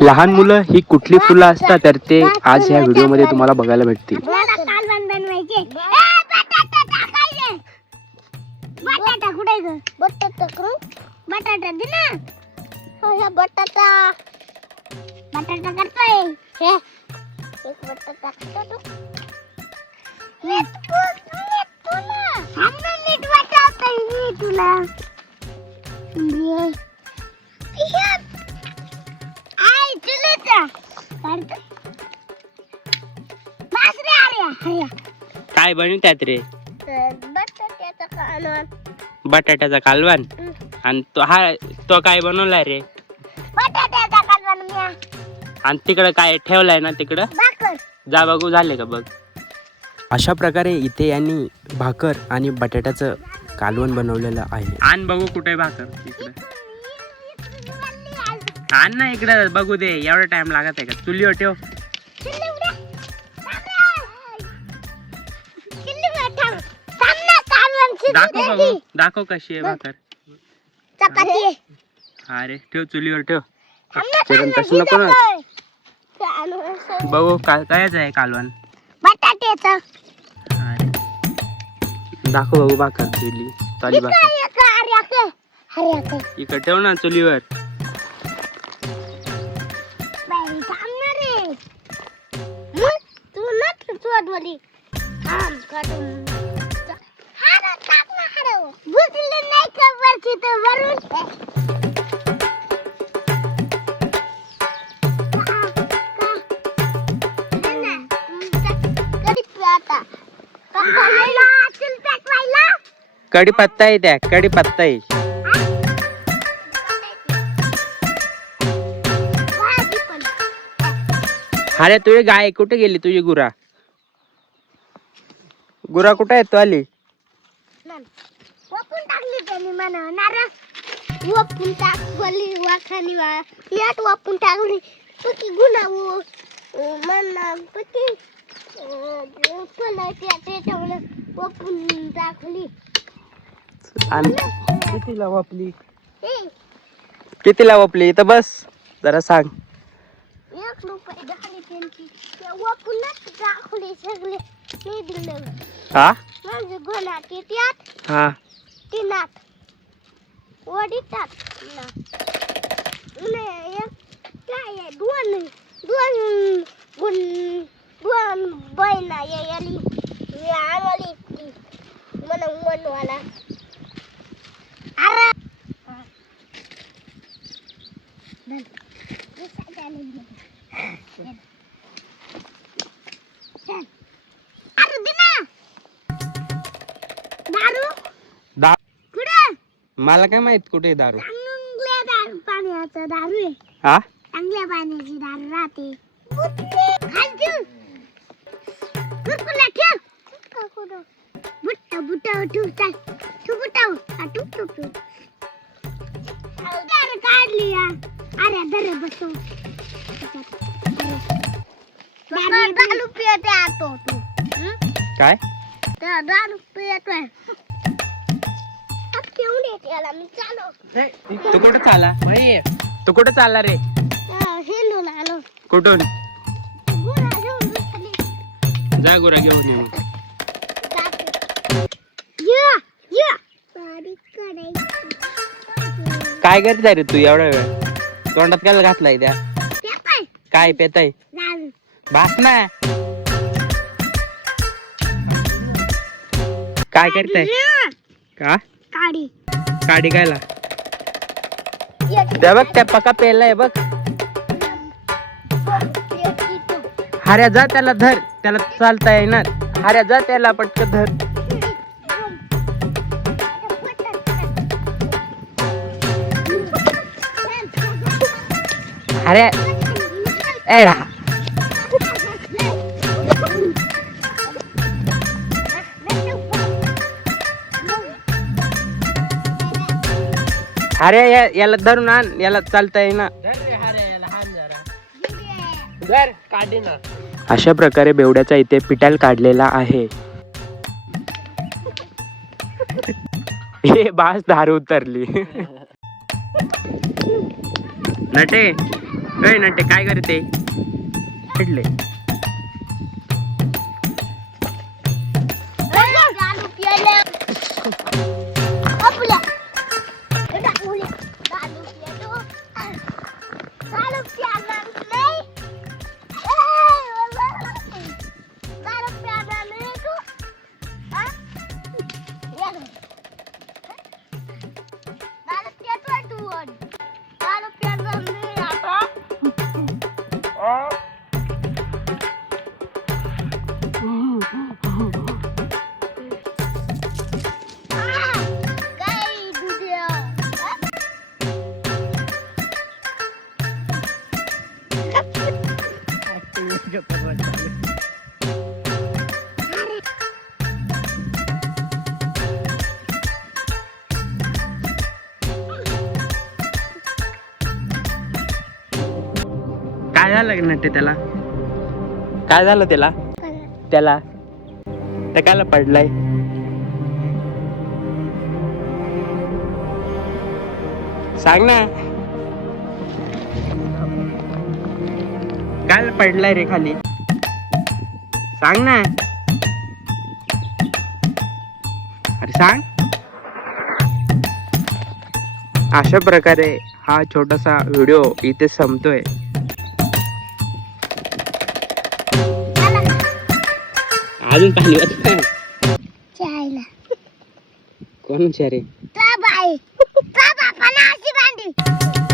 लहान मुलं ही कुठली फुलं असतात तर ते आज ह्या व्हिडिओ मध्ये तुम्हाला बघायला भेटतील. बटाटा कुठे ग? बटाटा करू? बटाटा दे ना. हो ह्या बटाटा करतोय. हे एक बटाटा टाकतो. नीट तुला. आम्ही नीट वाटतंय मी तुला. आई तुला काढतो. बस रे आर्या. काय बनवतात रे? बटाट्याचा कालवण. बटाट्याचा कालवण. आणि तो काय बनवलाय रे? बटाट्याचा कालवण मी. आणि तिकडं काय ठेवलाय ना तिकडं? भाकर. जा बघू झाले का बघ. अशा प्रकारे इथे यांनी भाकर आणि बटाट्याचं कालवण बनवलेलं आहे. आण बघू कुठे भाकर इकडे. आण ना इकडे बघू दे. एवढा टाइम लागत आहे का? चुलीवर ठेव. दाखव बघू. दाखव कशी आहे भाकर. चपाती. अरे ठेव चुलीवर ठेव. तसं नको ना. बघू कायच आहे कालवण. बटाट्याचं. अरे दाखव बघू भाकर चुली चाली भाकर. इकडे ठेव ना चुलीवर. कढीपत्ता आहे त्या. कढीपत्ता आहे. अरे तुझी गाय कुठे गेली? तुझी गुरा कुठे आहे? तू आली. वापून टाकली त्यांनी म्हणणार. वापून टाकली वाखानी यात वापून टाकली. पकी गुन्हा म्हणणार पकी त्याच्यामुळे वापून टाकली. कितीला वापली? कितीला वापली? इथं बस जरा सांग. 1 रुपये झाली त्यांची. वापूनच टाकली सगळे. मी दिलं. हा माझं गुन्हा त्यात. हा तिनात वडीतात ना. काय दोन बहिणा यायली आम्हाला मला मनवाला. अरे मला काय माहित कुठे दारू. चांगल्या दारू पाण्याचा दारू आहे. हा चांगल्या पाण्याची दारू राहते. काढली अरे दर बसव. दारू पियते आतो तू. काय दारू पियतोय. मी चालो. तू कुठे चाला? तू कुठे चालला रे? हिंडून आलो. कुठून? गुरा घेऊन बसली. जा गुरा घेऊन येऊ. काय करताय रे तू एवढा वेळ? तोंडात काय घातलाय त्या? काय पेताय? भास ना. काय करताय? का काडी काडी कायला? त्या बघ त्या पका पेलाय बघ. हार्या जा त्याला धर. त्याला चालता येणार. हार्या जा त्याला पटकन धर. अरे ए अरे याला धरून आण. याला चालता येईना. अशा प्रकारे बेवड्याचा इथे पिटाल काढलेला आहे. हे बास दारू उतरली. नटे काय नटे काय करते भेटले दारू प्यायला आपल्या दारू पितो दारू प्यायला नाही दारू प्यायला नाही तू हा दारू पितो तू दारू प्यायला नाही आता काय दुनिया काय झालं नटे त्याला काय झालं त्याला त्याला त्या कायला पडलाय सांग ना काय पडलाय रे खाली सांग ना अरे सांग अशा प्रकारे हा छोटासा व्हिडिओ इथे संपतोय अजून पाणी वाटत चायला कोण रे बाई बापाला अशी बांधी